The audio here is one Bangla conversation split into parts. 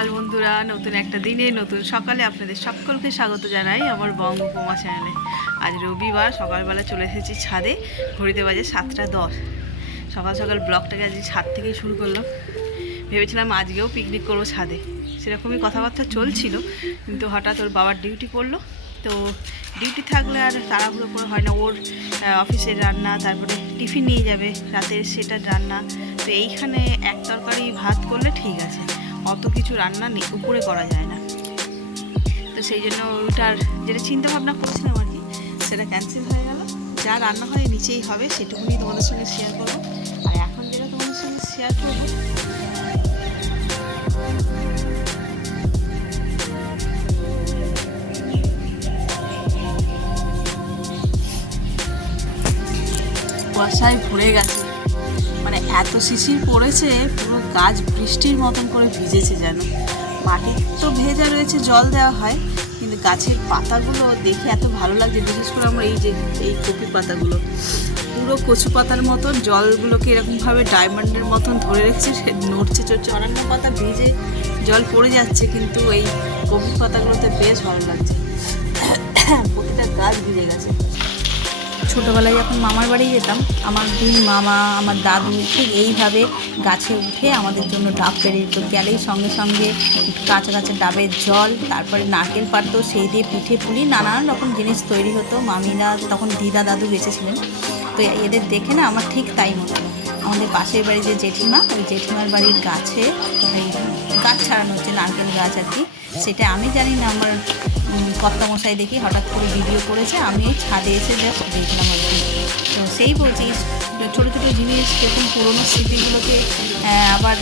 সকাল বন্ধুরা, নতুন একটা দিনে নতুন সকালে আপনাদের সকলকে স্বাগত জানাই আমার বঙ্গ উপমা চ্যানেলে। আজ রবিবার, সকালবেলা চলে এসেছি ছাদে। ঘড়িতে বাজে 7:10। সকাল সকাল ব্লগটাকে আজকে ছাদ থেকেই শুরু করলাম। ভেবেছিলাম আজকেও পিকনিক করবো ছাদে, সেরকমই কথাবার্তা চলছিল, কিন্তু হঠাৎ ওর বাবার ডিউটি পড়লো। তো ডিউটি থাকলে আর তাড়াহুড়ো করে হয় না, ওর অফিসের রান্না, তারপরে টিফিন নিয়ে যাবে রাতের, সেটার রান্না। তো এইখানে এক তরকারি ভাত করলে ঠিক আছে, অত কিছু রান্না উপরে করা যায় না। তো সেই জন্য ওটার যেটা চিন্তা ভাবনা করছিলাম আর কি, সেটা ক্যান্সেল হয়ে গেল। যা রান্না হয় নিচেই হবে, সেটুকুনি তোমাদের সঙ্গে শেয়ার করবো। আর এখন যেটা তোমাদের সঙ্গে শেয়ার করবো, কুয়াশায় ভরে গেছে, মানে এত শিশির পড়েছে, পুরো গাছ বৃষ্টির মতন করে ভিজেছে যেন। মাটি তো ভেজা রয়েছে, জল দেওয়া হয়, কিন্তু গাছের পাতাগুলো দেখে এত ভালো লাগছে। বিশেষ করে আমরা এই কপি পাতাগুলো পুরো কচু পাতার মতন, জলগুলোকে এরকমভাবে ডায়মন্ডের মতন ধরে রেখেছে, সে নড়ছে চড়ছে। অন্যান্য পাতা ভিজে জল পড়ে যাচ্ছে, কিন্তু এই কপি পাতাগুলোতে বেশ ভালো লাগছে। প্রতিটা গাছ ভিজে গেছে। ছোটোবেলায় যখন মামার বাড়ি যেতাম, আমার দুই মামা, আমার দাদু ঠিক এইভাবে গাছে উঠে আমাদের জন্য ডাব পেড়ে দিত। গেলেই সঙ্গে সঙ্গে কাঁচা কাঁচা ডাবের জল, তারপরে নারকেল পাড়তো, সেই দিয়ে পিঠে পুলি নানান রকম জিনিস তৈরি হতো। মামিরা তখন দিদা দাদু বেঁচেছিলেন। তো এদের দেখে না আমার ঠিক তাই মনে হলো। আমাদের পাশের বাড়ি যে জেঠিমা, ওই জেঠিমার বাড়ির গাছে এই গাছ ছাড়ানো হচ্ছে, নারকেল গাছ আর কি। সেটা আমি জানি না, আমার কর্তামশাই দেখি হঠাৎ করে ভিডিও করেছে, আমি এই ছাদে এসে জাস্ট দেখলাম আর কি। তো সেই বলছি, ছোটো ছোটো জিনিস যখন পুরোনো স্মৃতিগুলোকে আবার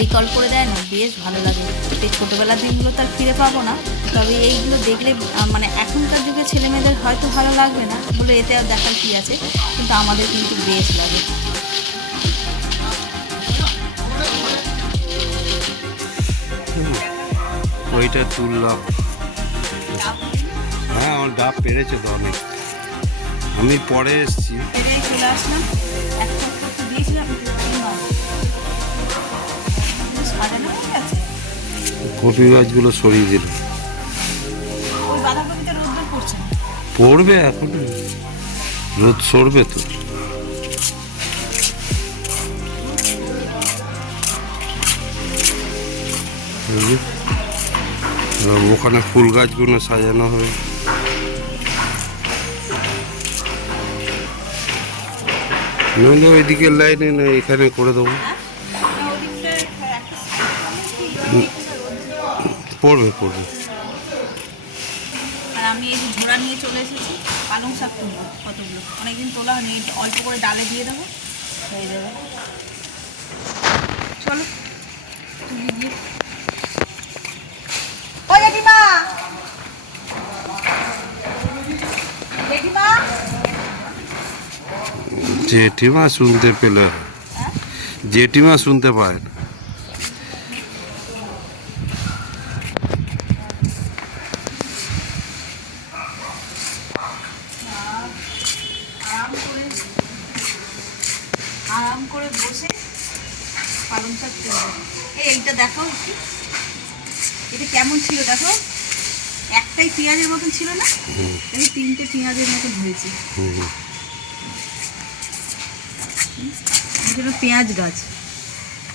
রিকল করে দেয় না, বেশ ভালো লাগে। এই ছোটোবেলার দিনগুলো তো আর ফিরে পাবো না, তবে এইগুলো দেখলে মানে এখনকার যুগে ছেলেমেয়েদের হয়তো ভালো লাগবে না, বলে এতে আর দেখার কী আছে, কিন্তু আমাদের কিন্তু বেশ লাগে। ওইটা তুললাম। হ্যাঁ, আমার ডাব পেরেছে তো অনেক। আমি পরে এসছি, চলে আসলাম। কপি গাছগুলো সরিয়ে দিল। পড়বে এখন, রোদ সরবে তো। ওখানে ফুল গাছগুলো সাজানো হবে। নইলে ওই দিকের লাইনে না, এখানে করে দেবো। পড়বে পড়বে। আর আমি এই যে ঝোড়া নিয়ে চলে এসেছি, পালং শাক তুলবো। কতগুলো, অনেকদিন তোলা হয়নি, অল্প করে ডালে দিয়ে দেবো, হয়ে যাবে। চলো তুলি দিয়ে। ও জেঠিমা, জেঠিমা, জেঠিমা শুনতে পেলে, জেঠিমা শুনতে পায় না। আরাম করে বসে পালং শাক তুলবো। এইটা দেখো, এটা কেমন ছিল দেখো, একটাই পেঁয়াজের মতন ছিল না, এই 3টে পেঁয়াজের মতন হয়েছে। এটা পেঁয়াজ গাছ,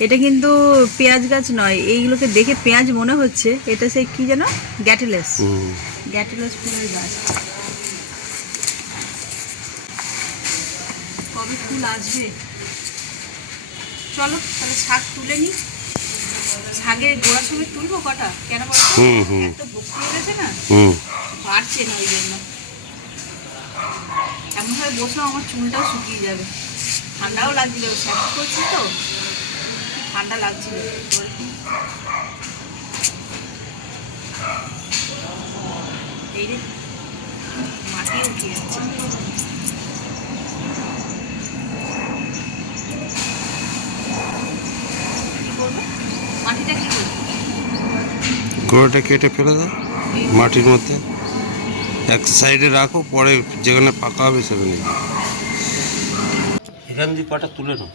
এটা কিন্তু পেঁয়াজ গাছ নয়। এইগুলোকে দেখে পেঁয়াজ মনে হচ্ছে, এটা সেই কি যেন, গ্যাটেলেস, গ্যাটেলেস ফুলের গাছ। কবে ফুল আসবে, চলো তাহলে শাক তুলে নিই। শাকের গোড়া সমেত তুলবো কটা, কেন বলো তো, ভক্তি হয়ে গেছে না, বাড়ছে না, ওই জন্য এমনভাবে বসলেও আমার চুলটাও শুকিয়ে যাবে। ঠান্ডাও লাগছিল, শ্যাম্পু করছি তো ঠান্ডা লাগছিল। এই রে, মাটি উঠে যাচ্ছে। কি করবো, মাটিটা কি করবো, গোড়াটা কেটে ফেলে দাও মাটির মধ্যে, এক সাইডে রাখো, পরে যেখানে ফাঁকা হবে সেখানে। এখান দিয়ে পাটা তুলে নাও।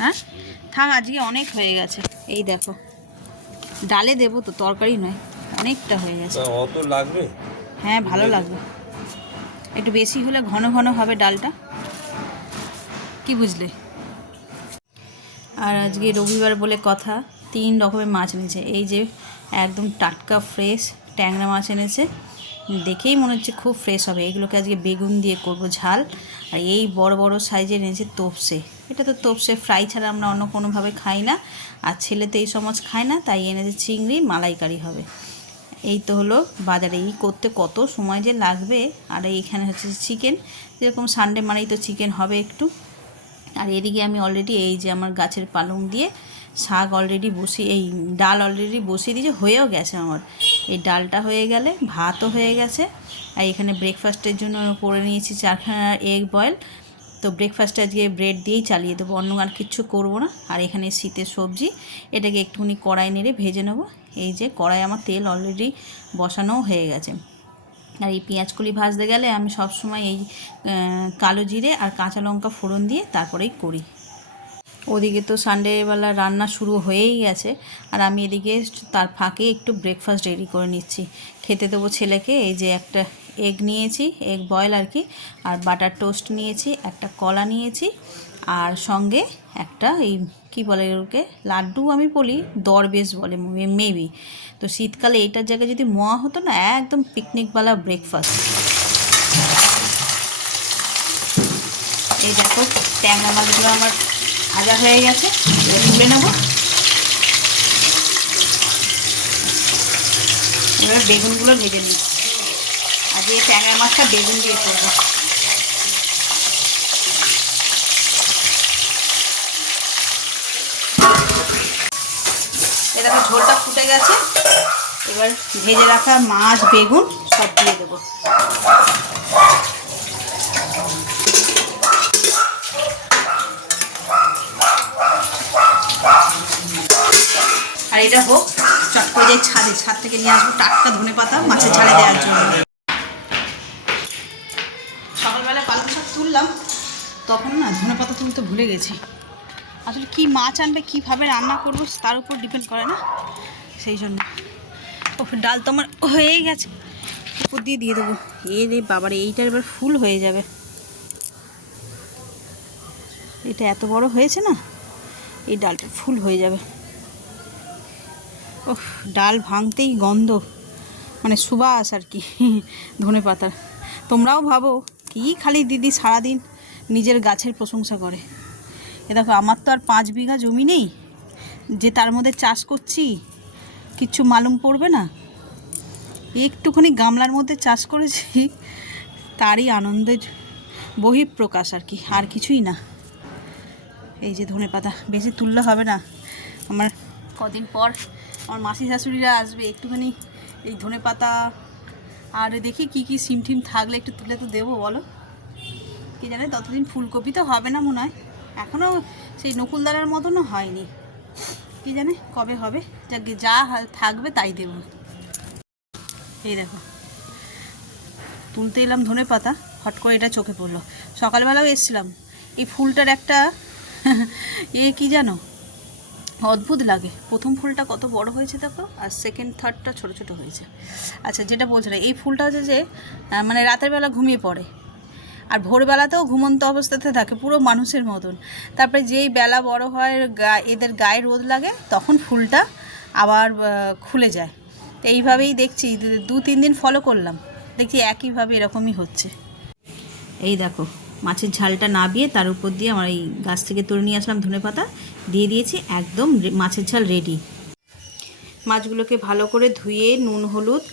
হ্যাঁ থাক, আজকে অনেক হয়ে গেছে। এই দেখো ডালে দেবো তো, তরকারি নয়, অনেকটা হয়ে গেছে। অত লাগবে? হ্যাঁ ভালো লাগবে, একটু বেশি হলে ঘন ঘন হবে ডালটা, কি বুঝলে। আর আজকে রবিবার বলে কথা, 3 রকমের মাছ এনেছে। এই যে একদম টাটকা ফ্রেশ ট্যাংরা মাছ এনেছে, দেখেই মনে হচ্ছে খুব ফ্রেশ হবে। এগুলোকে আজকে বেগুন দিয়ে করব ঝাল। আর এই বড় বড় সাইজের এনেছে তোপসে, এটা তো তোপসে ফ্রাই ছাড়া আমরা অন্য কোনোভাবে খাই না, আর ছেলে তো এই সব মাছ খায় না, তাই এনেছে চিংড়ি মালাইকারি হবে। এই তো হলো বাজারে, এই করতে কত সময় যে লাগবে। আর এইখানে হচ্ছে চিকেন, যেরকম সানডে মানেই তো চিকেন হবে একটু। আর এদিকে আমি অলরেডি এই যে আমার গাছের পালং দিয়ে শাক অলরেডি বসিয়ে, এই ডাল অলরেডি বসিয়ে দিয়েছে, হয়েও গেছে আমার। এই ডালটা হয়ে গেলে ভাতও হয়ে গেছে। আর এখানে ব্রেকফাস্টের জন্য করে নিয়েছি 4খানা এগ বয়েল। তো ব্রেকফাস্টে আজকে ব্রেড দিয়েই চালিয়ে দেবো, অন্য আর কিচ্ছু করবো না। আর এখানে শীতের সবজি, এটাকে একটুখানি কড়াই নেড়ে ভেজে নেবো। এই যে কড়াই আমার তেল অলরেডি বসানোও হয়ে গেছে। আর এই পেঁয়াজকলি ভাজতে গেলে আমি সবসময় এই কালো জিরে আর কাঁচা লঙ্কা ফোড়ন দিয়ে তারপরেই করি। ওদিকে তো সানডেবেলা রান্না শুরু হয়েই গেছে, আর আমি এদিকে তার ফাঁকে একটু ব্রেকফাস্ট রেডি করে নিচ্ছি, খেতে দেবো ছেলেকে। এই যে একটা এগ নিয়েছি, এগ বয়েল আর কি, আর বাটার টোস্ট নিয়েছি, একটা কলা নিয়েছি, আর সঙ্গে একটা এই কি বলে ওকে, লাড্ডু আমি বলি, দরবেশ বলে মেবি। তো শীতকালে এইটার জায়গায় যদি মোয়া হতো না, একদম পিকনিকওয়ালা ব্রেকফাস্ট। এই দেখো ট্যাংরা মাছগুলো আমার ভাজা হয়ে গেছে, তুলে নেব। এবার বেগুনগুলো ভেজে নিই, আজ এই ট্যাংরা মাছটা বেগুন দিয়ে করবো। এরকম ঝোলটা ফুটে গেছে, এবার ভেজে রাখা মাছ বেগুন সব দিয়ে দেবো। আর এটা হোক, চট করে যাই ছাদ থেকে নিয়ে আসবো টাটকা ধনেপাতা মাছের ঝালে দেওয়ার জন্য। সকালবেলায় পালং শাক তুললাম, তখন না ধনেপাতা তুলতে ভুলে গেছি। আসলে কি মাছ আনবে, কীভাবে রান্না করবো তার উপর ডিপেন্ড করে না, সেই জন্য। ও ডাল তো আমার হয়েই গেছে, উপর দিয়ে দিয়ে দেবো। রে বাবারে, এইটার এবার ফুল হয়ে যাবে। এটা এত বড় হয়েছে না, এই ডালটা ফুল হয়ে যাবে। ওহ, ডাল ভাঙতেই গন্ধ, মানে সুবাস আর কি ধনেপাতার। তোমরাও ভাবো কি খালি দিদি সারাদিন নিজের গাছের প্রশংসা করে। এ দেখো, আমার তো আর 5 বিঘা জমি নেই যে তার মধ্যে চাষ করছি, কিচ্ছু মালুম পড়বে না। একটুখানি গামলার মধ্যে চাষ করেছি, তারই আনন্দের বহিঃপ্রকাশ আর কি, আর কিছুই না। এই যে ধনেপাতা বেশি তুললে হবে না, আমার কদিন পর আমার মাসি শাশুড়িরা আসবে, একটুখানি এই ধনেপাতা আর দেখি কি কি সিম টিম থাকলে একটু তুলে তো দেবো, বলো। কি জানে, ততদিন ফুলকপি তো হবে না মনে হয়, এখনও সেই নকুলদারার মতনও হয়নি, কি জানে কবে হবে। যা থাকবে তাই দেব। এই দেখো তুলতে এলাম ধনেপাতা, হট করে এটা চোখে পড়লো। সকালবেলাও এসেছিলাম, এই ফুলটার একটা কি জানো, অদ্ভুত লাগে। প্রথম ফুলটা কত বড় হয়েছে দেখো, আর সেকেন্ড থার্ডটা ছোট ছোট হয়েছে। আচ্ছা, যেটা বলছিলাম, এই ফুলটা হচ্ছে যে মানে রাতের বেলা ঘুমিয়ে পড়ে, আর ভোরবেলাতেও ঘুমন্ত অবস্থাতে থাকে পুরো মানুষের মতন। তারপরে যেই বেলা বড় হয়, এদের গায়ে রোদ লাগে, তখন ফুলটা আবার খুলে যায়। তো এইভাবেই দেখছি 2-3 দিন ফলো করলাম, দেখছি একইভাবে এরকমই হচ্ছে। এই দেখো মাছের ঝালটা নাবিয়ে তার উপর দিয়ে আমার এই গাছ থেকে তুলে নিয়ে আসলাম ধনেপাতা দিয়ে দিয়েছি, একদম মাছের ঝাল রেডি। মাছগুলোকে ভালো করে ধুয়ে নুন হলুদ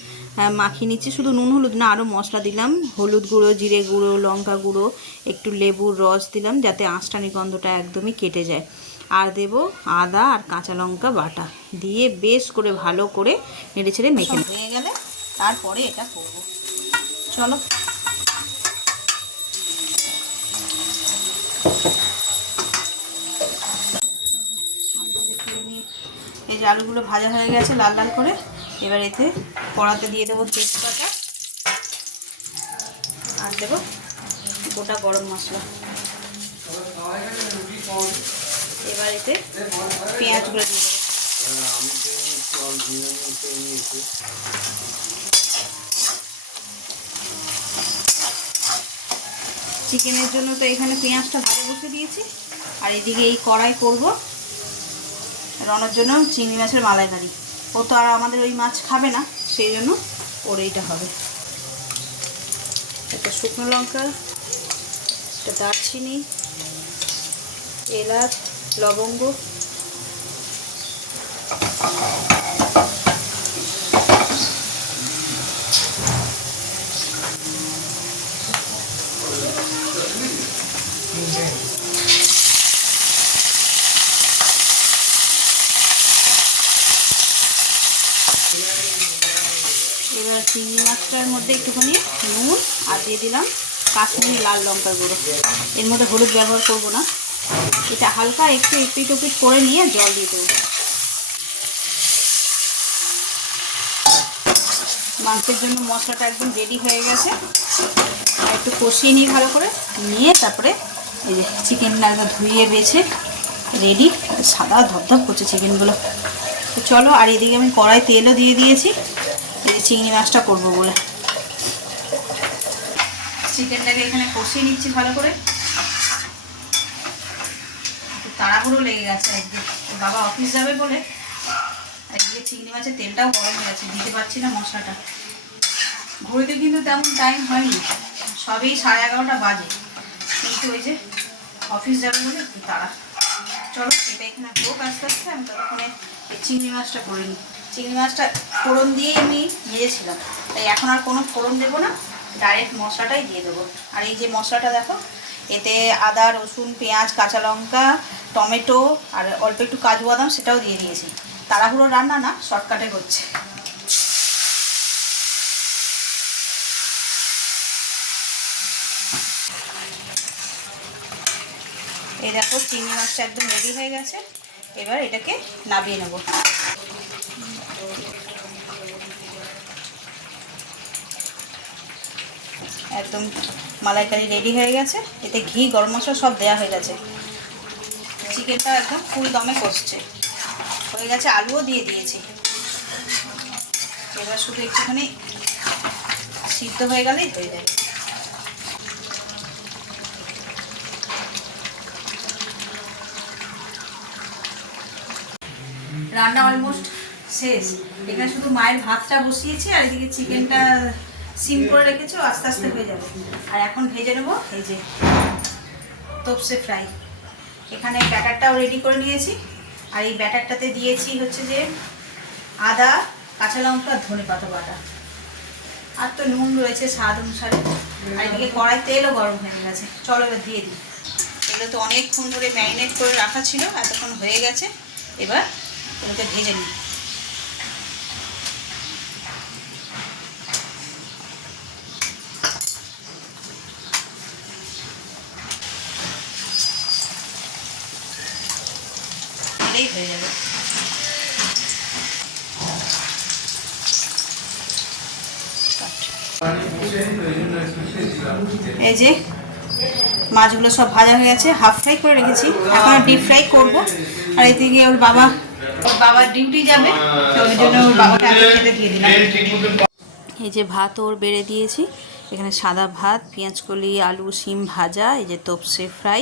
মাখিয়ে নিচ্ছি, শুধু নুন হলুদ না, আরও মশলা দিলাম, হলুদ গুঁড়ো, জিরে গুঁড়ো, লঙ্কা গুঁড়ো, একটু লেবুর রস দিলাম যাতে আঁশটানি গন্ধটা একদমই কেটে যায়। আর দেব আদা আর কাঁচা লঙ্কা বাটা দিয়ে বেশ করে ভালো করে নেড়ে ছেড়ে মেখে হয়ে গেলে তারপরে এটা করব। চলো, এই যে আলুগুলো ভাজা হয়ে গেছে লাল লাল করে, এবার এতে কড়াতে দিয়ে দেবো তেজপাতা আর দেবো গোটা গরম মশলা। এবার এতে পেঁয়াজগুলো দিয়ে দেবো। চিকেনের জন্য তো এখানে পেঁয়াজটা ভাজা বসে দিয়েছি, আর এদিকে এই কড়াই করব রনের জন্য চিংড়ি মাছের মালাইকারি। ও তো আর আমাদের ওই মাছ খাবে না, সেই জন্য ওর এইটা হবে। একটা শুকনো লঙ্কা, একটা দারচিনি, এলাচ, লবঙ্গ, এবার চিংড়ি মাছটার মধ্যে একটুখানি নুন আর দিয়ে দিলাম কাশ্মীরি লাল লঙ্কার গুঁড়ো। এর মধ্যে হলুদ ব্যবহার করব না। এটা হালকা একটু এপিট ওপিট করে নিয়ে জল দিয়ে দেবো। মাংসের জন্য মশলাটা একদম রেডি হয়ে গেছে। আর একটু কষিয়ে নিই ভালো করে, নিয়ে তারপরে এই যে চিকেনটা ধুয়ে বেছে রেডি। সাদা ধপধপ করছে চিকেনগুলো। তো চলো, আর এদিকে আমি কড়াই তেলও দিয়ে দিয়েছি এই যে চিংড়ি মাছটা করবো বলে। চিকেনটাকে এখানে কষিয়ে নিচ্ছি ভালো করে। তাড়াহুড়ো লেগে গেছে একদিন, ওর বাবা অফিস যাবে বলে। একদিকে চিংড়ি মাছের তেলটাও গরম হয়ে গেছে, দিতে পারছি না মশলাটা। ঘুরতে কিন্তু তেমন টাইম হয়নি, সবই 11:30 বাজে, কিন্তু ওই যে অফিস যাবে বলে একটু তাড়া। চলো এটা এখানে হোক আস্তে আস্তে, আমি ততক্ষণে এই চিংড়ি মাছটা করে নিই। চিংড়ি মাছটা ফোড়ন দিয়েই আমি ভেজেছিলাম, তাই এখন আর কোনো ফোড়ন দেবো না, ডাইরেক্ট মশলাটাই দিয়ে দেবো। আর এই যে মশলাটা দেখো, এতে আদা, রসুন, পেঁয়াজ, কাঁচা লঙ্কা, টমেটো আর অল্প একটু কাজু বাদাম সেটাও দিয়ে দিয়েছি। তাড়াহুড়ো রান্না না, শর্টকাটে হচ্ছে। এই দেখো চিংড়ি মাছটা একদম রেডি হয়ে গেছে। এবার এটাকে নামিয়ে নেব। একদম মালাইকারি রেডি হয়ে গেছে। এতে ঘি, গরম মশলা সব দেওয়া হয়ে গেছে। চিকেনটা একদম ফুল দমে কষছে হয়ে গেছে, আলুও দিয়ে দিয়েছি। এবার শুধু একটুখানি সিদ্ধ হয়ে গেলেই হয়ে যাবে। রান্না অলমোস্ট শেষ। এখানে শুধু মায়ের ভাতটা বসিয়েছি, আর এদিকে চিকেনটা সিম করে রেখেছি, আস্তে আস্তে হয়ে যাবে। আর এখন ভেজে নেবো এই যে তোপসে ফ্রাই। এখানে ব্যাটারটাও রেডি করে নিয়েছি, আর এই ব্যাটারটাতে দিয়েছি হচ্ছে যে আদা, কাঁচা লঙ্কা, ধনেপাতা বাটা, আর তো নুন রয়েছে স্বাদ অনুসারে। আর এদিকে কড়াই তেলও গরম হয়ে গেছে। চলো এবার দিয়ে দিই। এগুলো তো অনেকক্ষণ ধরে ম্যারিনেট করে রাখা ছিল, এতক্ষণ হয়ে গেছে। এবার এগুলোকে ভেজে নিই। হয়ে যাবে। এই যে মাছগুলো সব ভাজা হয়ে গেছে, হাফ ফ্রাই করে রেখেছি, এখন ডিপ ফ্রাই করবো। আর এদিকে ওর বাবা ডিউটি যাবে, তো ওই জন্য ওর বাবাকে আগে খেতে দিয়ে দিলাম। এই যে ভাত ওর বেড়ে দিয়েছি। এখানে সাদা ভাত, পেঁয়াজকলি, আলু, শিম ভাজা, এই যে তোপসে ফ্রাই,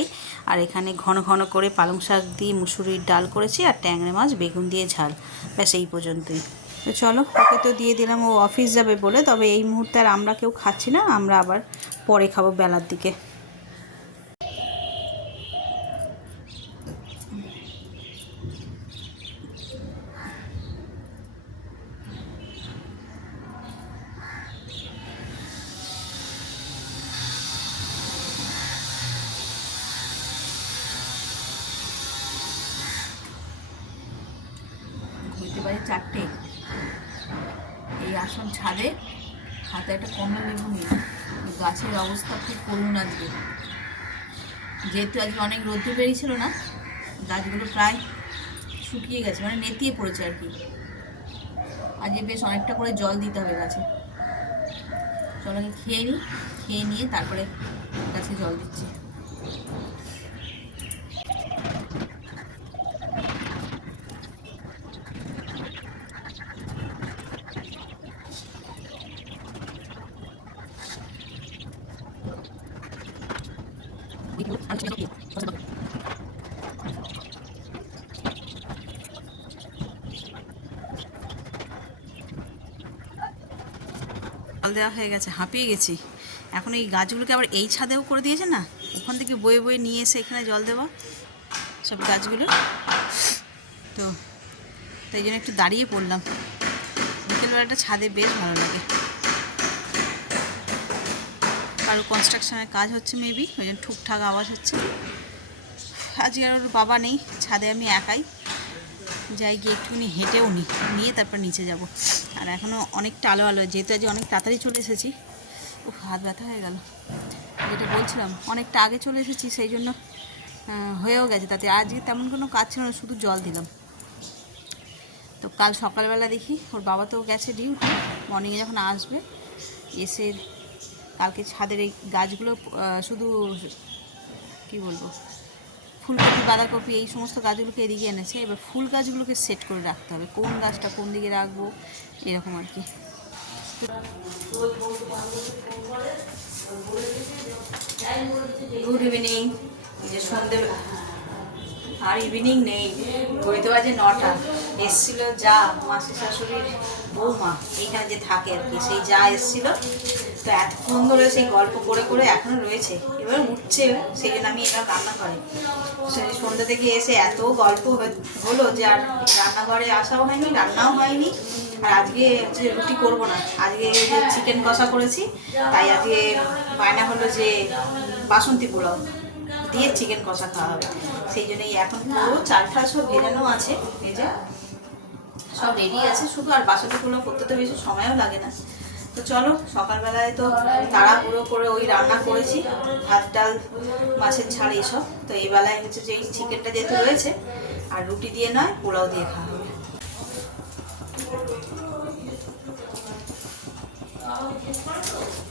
আর এখানে ঘন ঘন করে পালং শাক দিয়ে মুসুরির ডাল করেছি, আর ট্যাংরা মাছ বেগুন দিয়ে ঝাল। ব্যাস এই পর্যন্তই। তো চলো, ওকে তো দিয়ে দিলাম, ও অফিস যাবে বলে। তবে এই মুহূর্তে আর আমরা কেউ খাচ্ছি না, আমরা আবার পরে খাবো বেলার দিকে। ঘুরতে পারে 4টে। এই আসন ছাদে, হাতে একটা কমলা লেবু নিয়ে। গাছের অবস্থা খুব করুণ আজকে, যেহেতু আজকে অনেক রোদ্দুর বেরিয়েছিল না, গাছগুলো প্রায় শুকিয়ে গেছে, মানে নেতিয়ে পড়েছে আর কি। আজকে বেশ অনেকটা করে জল দিতে হবে গাছে। চলো খেয়ে নিই, খেয়ে নিয়ে তারপরে গাছে জল দিচ্ছি। জল দেওয়া হয়ে গেছে, হাঁপিয়ে গেছি। এখন এই গাছগুলোকে আবার এই ছাদেও করে দিয়েছে না, ওখান থেকে বয়ে বয়ে নিয়ে এসে এখানে জল দেওয়া সব গাছগুলো। তো তাই জন্য একটু দাঁড়িয়ে পড়লাম। বিকেলবেলাটা ছাদে বেশ ভালো লাগে। কারো কনস্ট্রাকশনের কাজ হচ্ছে মেবি, ওই জন্য ঠুকঠাক আওয়াজ হচ্ছে। আজকে আর ওর বাবা নেই, ছাদে আমি একাই যাই, গিয়ে একটুখানি হেঁটেও নিয়ে তারপর নিচে যাব। আর এখনও অনেকটা আলো আলো, যেহেতু আজ অনেক তাড়াতাড়ি চলে এসেছি। হাত ব্যথা হয়ে গেল। যেটা বলছিলাম, অনেকটা আগে চলে এসেছি, সেই জন্য হয়েও গেছে। তাতে আজকে তেমন কোনো কাজ ছিল না, শুধু জল দিলাম। তো কাল সকালবেলা দেখি ওর বাবা তো গেছে ডিউটি, মর্নিংয়ে যখন আসবে এসে কালকে ছাদের এই গাছগুলো শুধু কি বলবো, ফুলকপি বাঁধাকপি এই সমস্ত গাছগুলোকে এদিকে এনেছে। এবার ফুল গাছগুলোকে সেট করে রাখতে হবে, কোন গাছটা কোন দিকে রাখবো এরকম আর কি। Good evening. এই যে সন্ধে, আর ইভিনিং নেই, ঘড়িতে বাজে 9টা। এসছিল যা, মাসি শাশুড়ির বৌমা এইখানে যে থাকে আর কি, সেই যা এসছিল। তো এতক্ষণ ধরে সেই গল্প করে করে এখনও রয়েছে, এবার উঠছে, সেই জন্য আমি এবার রান্নাঘরে। সেই সন্ধ্যা থেকে এসে এত গল্প হলো যে আর রান্নাঘরে আসাও হয়নি, রান্নাও হয়নি। আর আজকে হচ্ছে রুটি করবো না, আজকে চিকেন কষা করেছি, তাই আজকে বায়না হলো যে বাসন্তী পোলাও দিয়ে চিকেন কষা খাওয়া হবে। সেই জন্যই এখন পুরো চাল ফাল সব ভেজানো আছে, এই যে সব রেডি আছে, শুধু আর বাসন্তী পোলাও করতে তো বেশি সময়ও লাগে না। তো চলো, সকালবেলায় তো তাড়াহুড়ো করে ওই রান্না করেছি, ভাত ডাল মাছের ঝাল এইসব। তো এই বেলায় হচ্ছে যে এই চিকেনটা যেহেতু রয়েছে, আর রুটি দিয়ে নয় পোলাও দিয়ে খাওয়া হবে।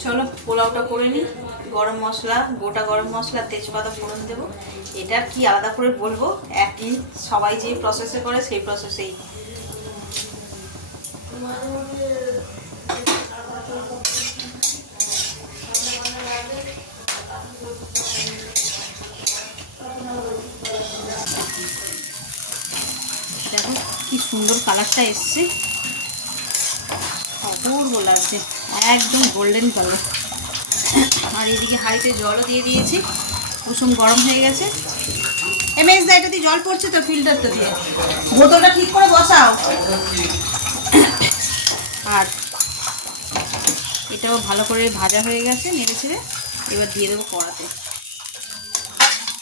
চলো পোলাওটা করে নিই। গরম মশলা, গোটা গরম মশলা, তেজপাতা ফোড়ন দেবো। এটা কি আলাদা করে বলবো, একই, সবাই যে প্রসেসে করে সেই প্রসেসেই। দেখো কি সুন্দর কালারটা এসছে, অপূর্ব লাগছে, একদম গোল্ডেন কালার। আর এইদিকে হাঁড়িতে জলও দিয়ে দিয়েছি, কুসুম গরম হয়ে গেছে। এমএস দা, এটা দিয়ে জল পড়ছে তো, ফিল্টারটা দিয়ে বোতলটা ঠিক করে বসাও। আর এটাও ভালো করে ভাজা হয়ে গেছে, নেড়ে ছেড়ে এবার দিয়ে দেবো কড়াতে।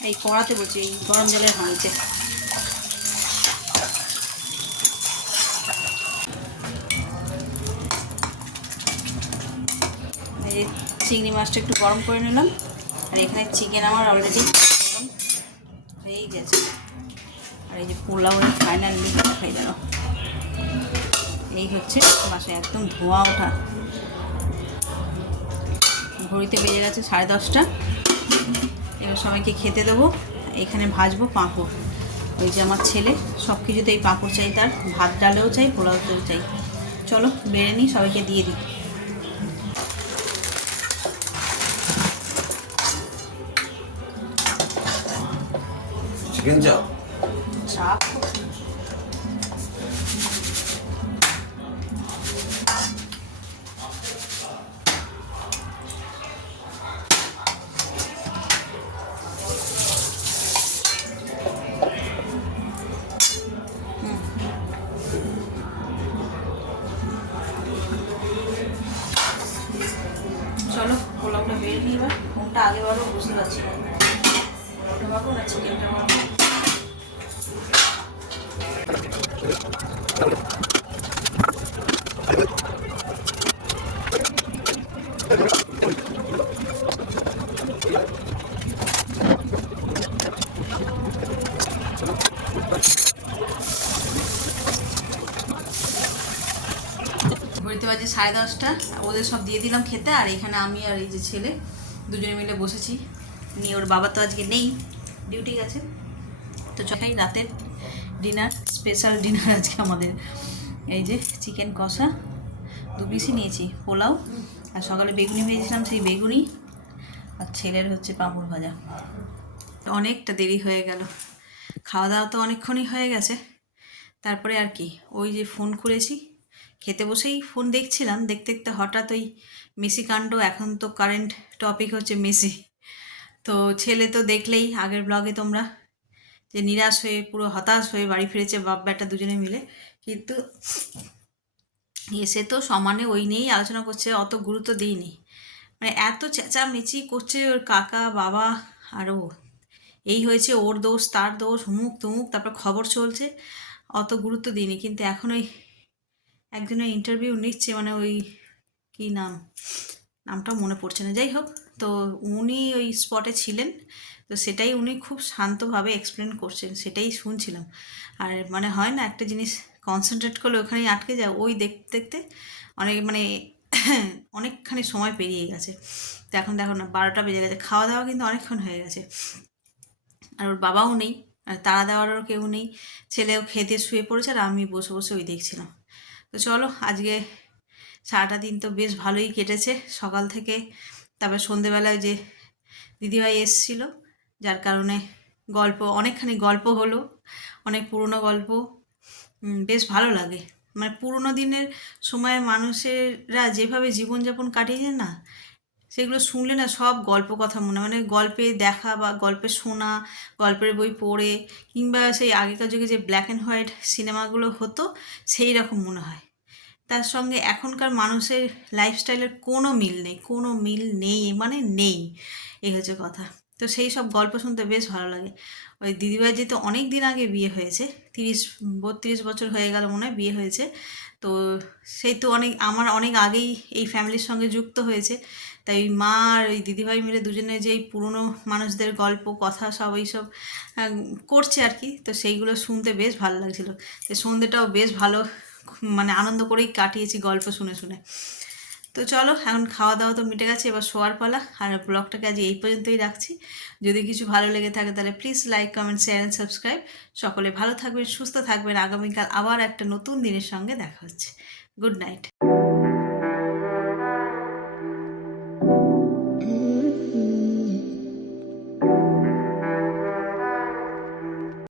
এই কড়াতে বলছি, এই গরম জলের হাঁড়িতে। এই চিংড়ি মাছটা একটু গরম করে নিলাম, আর এখানে চিকেন আমার অলরেডি হয়ে গেছে। আর এই যে পোলাওয়ের ফাইনাল লুক হয়ে গেল, এই হচ্ছে বাসায় একদম ধোঁয়া ওঠা। ঘড়িতে বেজে গেছে 10:30। এবার সবাইকে খেতে দেবো। এখানে ভাজবো পাঁপড়। ওই যে আমার ছেলে সব কিছুতেই পাঁপড় চাই, তার ভাত ডালেও চাই, পোলাওতেও চাই। চলো বেড়ে নিই, সবাইকে দিয়ে দিই। চিকেন চাপ চাপ চলো পোলাওটা বেড়ে নিই। এবার কোনটা আগে বারো বুঝতে পারছি না, পোলাওটা বাবো না চিকেনটা বাবো। ঘড়িতে বাজে 10:30। ওদের সব দিয়ে দিলাম খেতে, আর এখানে আমি আর এই যে ছেলে দুজনে মিলে বসেছি নিয়ে। ওর বাবা তো আজকে নেই, ডিউটি গেছে। তো চকাই রাতের ডিনার, স্পেশাল ডিনার আজকে আমাদের। এই যে চিকেন কষা 2 পিসই নিয়েছি, পোলাও, আর সকালে বেগুনি ভেজেছিলাম সেই বেগুনি, আর ছেলের হচ্ছে পাঁপড় ভাজা। অনেকটা দেরি হয়ে গেল, খাওয়া দাওয়া তো অনেকক্ষণই হয়ে গেছে। তারপরে আর কি, ওই যে ফোন করেছি, খেতে বসেই ফোন দেখছিলাম, দেখতে দেখতে হঠাৎ ওই মেসি কাণ্ড, এখন তো কারেন্ট টপিক হচ্ছে মেসি। তো ছেলে তো দেখলেই আগের ব্লগে তোমরা, যে নিরাশ হয়ে পুরো হতাশ হয়ে বাড়ি ফিরেছে বাপ বেটা দুজনে মিলে, কিন্তু এসে তো সমানে ওই নিয়েই আলোচনা করছে, অত গুরুত্ব দিইনি। মানে এত চেঁচামেচি করছে ওর কাকা বাবা, আর ও এই হয়েছে, ওর দোষ তার দোষ, হুমুক তুমুক, তারপর খবর চলছে, অত গুরুত্ব দিইনি। কিন্তু এখন ওই একজনের ইন্টারভিউ নিচ্ছে, মানে ওই কী নাম, নামটা মনে পড়ছে না, যাই হোক, তো উনি ওই স্পটে ছিলেন, তো সেটাই উনি খুব শান্তভাবে এক্সপ্লেন করছেন, সেটাই শুনছিলাম। আর মানে হয় না, একটা জিনিস কনসেন্ট্রেট করলে ওখানেই আটকে যায়, ওই দেখতে দেখতে অনেক মানে অনেকখানি সময় পেরিয়ে গেছে। তো এখন দেখো না, 12টা বেজে গেছে, খাওয়া দাওয়া কিন্তু অনেকক্ষণ হয়ে গেছে। আর ওর বাবাও নেই, আর তাড়া দেওয়ারও কেউ নেই, ছেলেও খেতে শুয়ে পড়েছে, আর আমি বসে বসে ওই দেখছিলাম। তো চলো, আজকে সারাটা দিন তো বেশ ভালোই কেটেছে সকাল থেকে। তারপর সন্ধেবেলায় যে দিদিভাই এসছিল, যার কারণে অনেকখানি গল্প হলো, অনেক পুরনো গল্প। বেশ ভালো লাগে, মানে পুরোনো দিনের সময়ের মানুষেরা যেভাবে জীবনযাপন কাটিয়েছে না, সেগুলো শুনলে না সব গল্প কথা মানে গল্পে দেখা বা গল্পে শোনা, গল্পের বই পড়ে, কিংবা সেই আগেকার যুগে যে ব্ল্যাক অ্যান্ড হোয়াইট সিনেমাগুলো হতো, সেই রকম মনে হয়। তার সঙ্গে এখনকার মানুষের লাইফস্টাইলের কোনো মিল নেই, কোনো মিল নেই, মানে নেই, এই হচ্ছে কথা। তো সেই সব গল্প শুনতে বেশ ভালো লাগে। ওই দিদিভাই যেহেতু অনেক দিন আগে বিয়ে হয়েছে, 30-32 বছর হয়ে গেল মনে হয় বিয়ে হয়েছে, তো সেই তো আমার অনেক আগেই এই ফ্যামিলির সঙ্গে যুক্ত হয়েছে। তাই মা আর ওই দিদিভাই মিলে দুজনে যে এই পুরনো মানুষদের গল্প কথা সব এইসব করছে আর কি, তো সেইগুলো শুনতে বেশ ভালো লাগছিলো। তো সন্ধ্যেটাও বেশ ভালো, মানে আনন্দ করেই কাটিয়েছি গল্প শুনে শুনে। তো চলো, এখন খাওয়া দাওয়া তো মিটে গেছে, এবার শোয়ার পালা। আর ব্লগটাকে আজ এই পর্যন্তই রাখছি। যদি কিছু ভালো লেগে থাকে তাহলে please like comment share and subscribe. সকলে ভালো থাকবেন, সুস্থ থাকবেন। আগামীকাল আবার একটা নতুন দিনের সঙ্গে দেখা হচ্ছে। Good night.